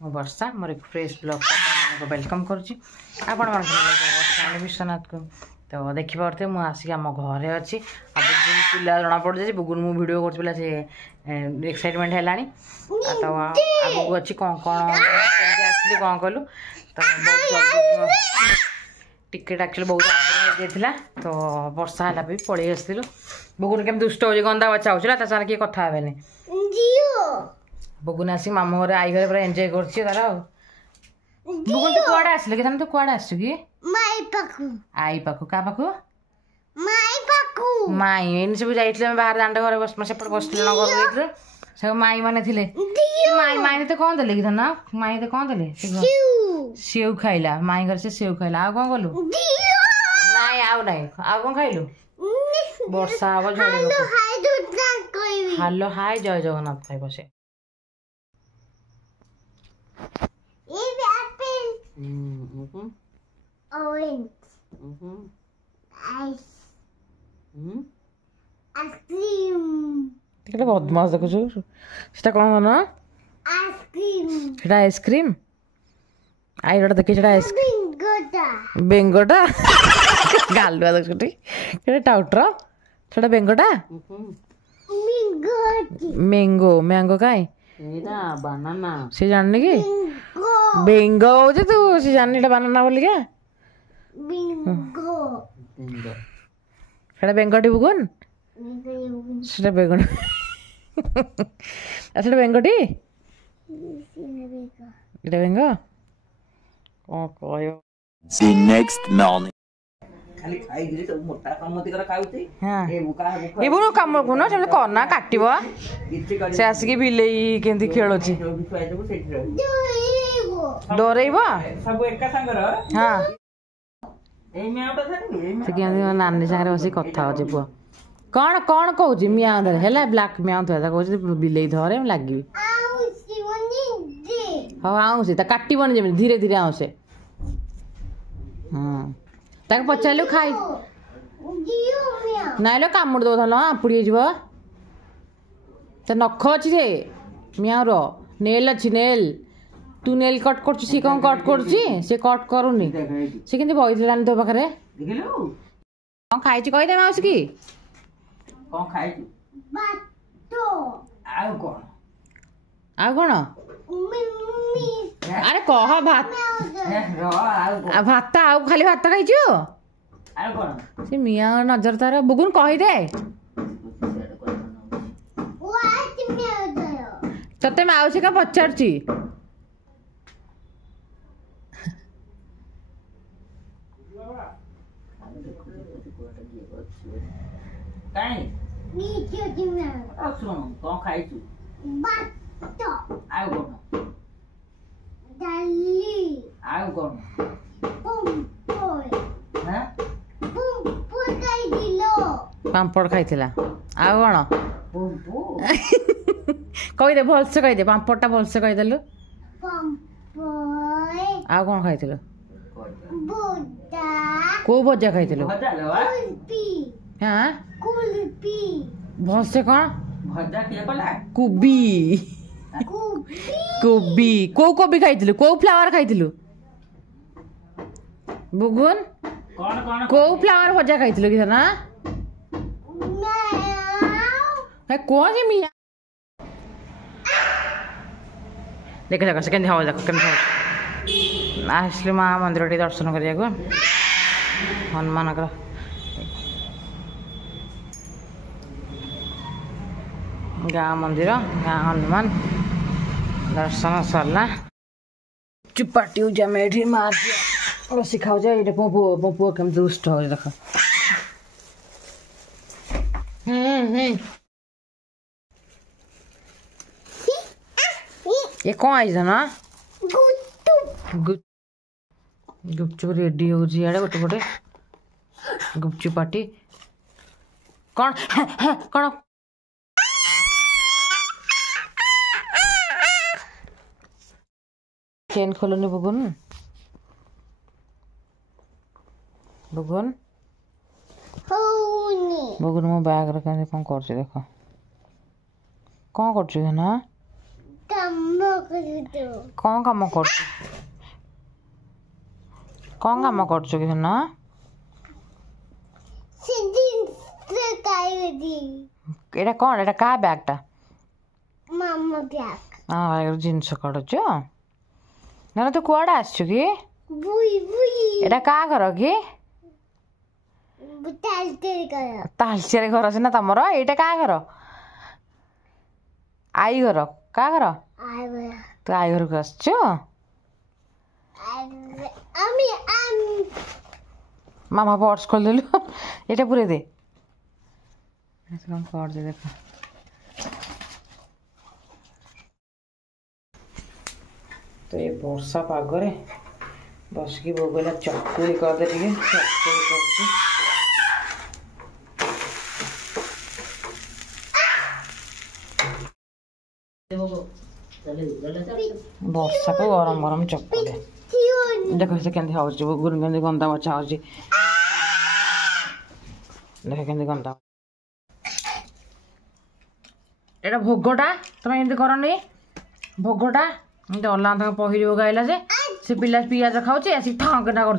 मु वर्षा मोर एक fresh blog को वेलकम करुँची आपण वर्षा विश्वनाथ को तो देखी पारे मुझे आसिक आम घरे अच्छी बुगुन पिला जना पड़ जाए बुगुन मु वीडियो कर एक्साइटमेंट है तो आगू अच्छी कौन कौन आसली कौन कलु तो टिकेट एक्चुअली बहुत आगे तो वर्षा है भी पलि आसलु बुगुन केम दुष्ट हो गंदा बच्चा होगा तार किए कथा हे बुगुन आसिक मामू घर आई घर पूरा एंजॉय कर बुगुन तू कुआड़े आसिल कि तू कुआड़े आसु कि आई पाखु क्या पाखु माई इन सब जाइए बाहर दांड घर बस सेपटे बस घर सब माई मैंने थे माई माई तो कौन देले कि ना माई तो कौन देले सेव खाइला माई घर से सेव खाइला आ कौन कलु नाई आउ नाई आउ कौन खाइलु वर्षा हम झड़ी हेलो हाय जय जगन्नाथ खाइब से बदमाश देखु से कौन ना आइसक्रीम आई गोटे देखी बेंगोटा गालुआ देखुटी टाउटर से बेंगोटा मैंगो मैंगो कहीं बनाना सी जाननी कि बेंगो हो तू सी जाननी बनाना बोल क्या बेंगटी बुगुन से बेंगट से बेंगटी बेंग नेक्स्ट मॉर्निंग कम को ना करना काटब से आसिक बिले केमती खेलुची डरइब हाँ नानी सागर बस कथा हो पुआ कौन कौन कौच मियाँ धरे है ब्लाक मियाँ धरे कौच बिले धरे लगे हाँ आऊँ काटबन जमी धीरे धीरे आऊँ से हाँ ताक पचारू खाई नाइल कामुड़ दो धन पुड़ी तो नख अच्छी से मियाँ नेल अच्छी नेल तू नेल कट कर सी कौन कट कर कट करूनी से कि बही तो पाखे कौन खाई कहीदे माउस की आउ कौन अरे कह भात भात आउ खाली भात खाई से मियाँ नजर तार बुगुन कहीदे ते माउसी का पचार पापड़ खाई आउ कौन कहीदे भलसे कहीदे पापड़टा भलसे कहीदेलु आउ कौन खाई कौ भजा खाई हाँ भलसे कौन कोबी कोबी कौ कोबी खाई कौ फ्लावर खाई बुगुन कौ फ्लावर भजा खाई कि ना कौन सी मिया देख देख से केमती हम देख केमती आसली माँ मंदिर टी दर्शन करने हनुमान गाँ मंदिर गाँ हनुमान दर्शन सरला चुपाटी मेढी मार बस खाऊ मो पुओ केमती दुष्ट हो देख ये कौन आई ना गुपचुप रेडी हो गोटे गोटे गुपचुप पार्टी कौन कौन चेन खोलनी बुगुन बुगुन बुगुन मो बैग रखे कौन कर देख कौन कर ना कौन काम कर कौन काम कर ना एटा कौन एटा का बैगटा मामा ब्याग हाँ जिनस काटुच ना तू कुआडे आसछु कि बुई बुई एटा का घर कि तालतेरी कर तालचेर घर सिना तमर एटा का घर आई घर का घर आवे तू आई घर को आसछु आमी मामा पर्स खोल देलु एटा पुरे दे कौन कर दे देखो तो ये वर्षा पागरे बस की बोगला चकुली कर दे ठीक चकुली कर वर्षा को गरम गरम चकुली देखो से केंदी हाउस गुरु केंदी गंदा बच्चा हाउस देख केंदी गंदा एटा भोगटा तुम एमती करनी भोगटा अल्लाह पही गाइला से पिला पियाज खाऊँ आसिक ठंकना कर